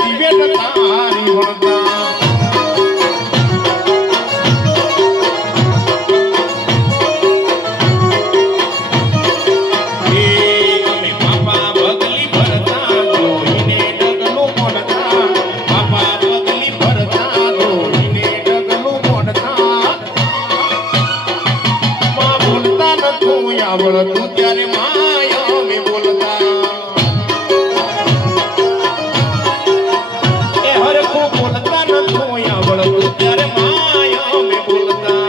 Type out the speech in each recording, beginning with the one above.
દિવેટ તારી વણતા આવડતું ત્યારે માયા મે બોલતા એ હરખું બોલતા નતું આવડતું ત્યારે માયા મે બોલતા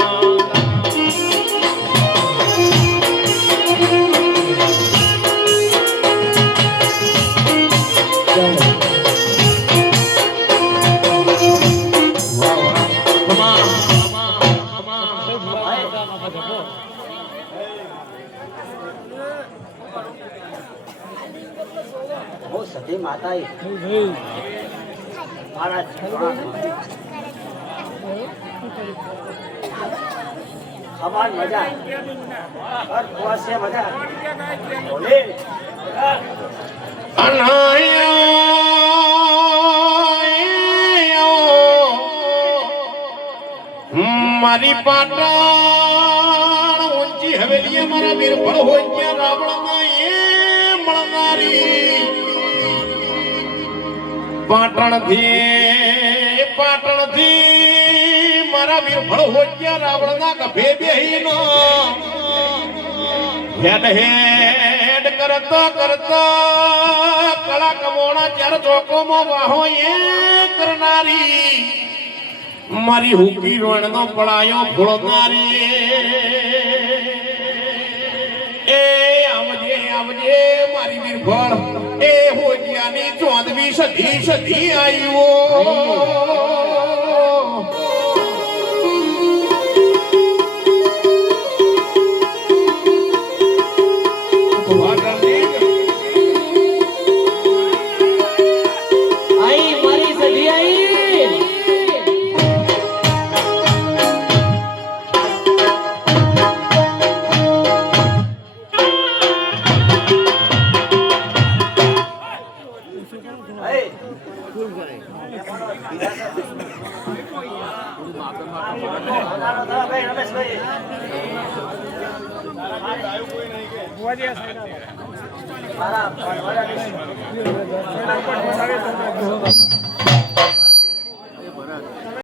સતી માતા મારા ખબર મજા હર ખુવાશે મજા બોલે મારી પાટણ ઊંચી હવેલી મારા વીર ભળ હોય ત્યાં રાવણ એ મળનારી પાટણ થી મારા વીર ભળ હોય ત્યાં રાવણ ના ગભે બેહીનો હેડ હેડ કરતા કરતા કળા કમોણા ચાર ચોકોમાં વાહો એ કરનારી મારી હુકી રોણ નો પડાયો ભોળનારી એ આવજે આવજે મારી વીરભળ એ હોજિયાની 14મી સદી આવ્યો મારા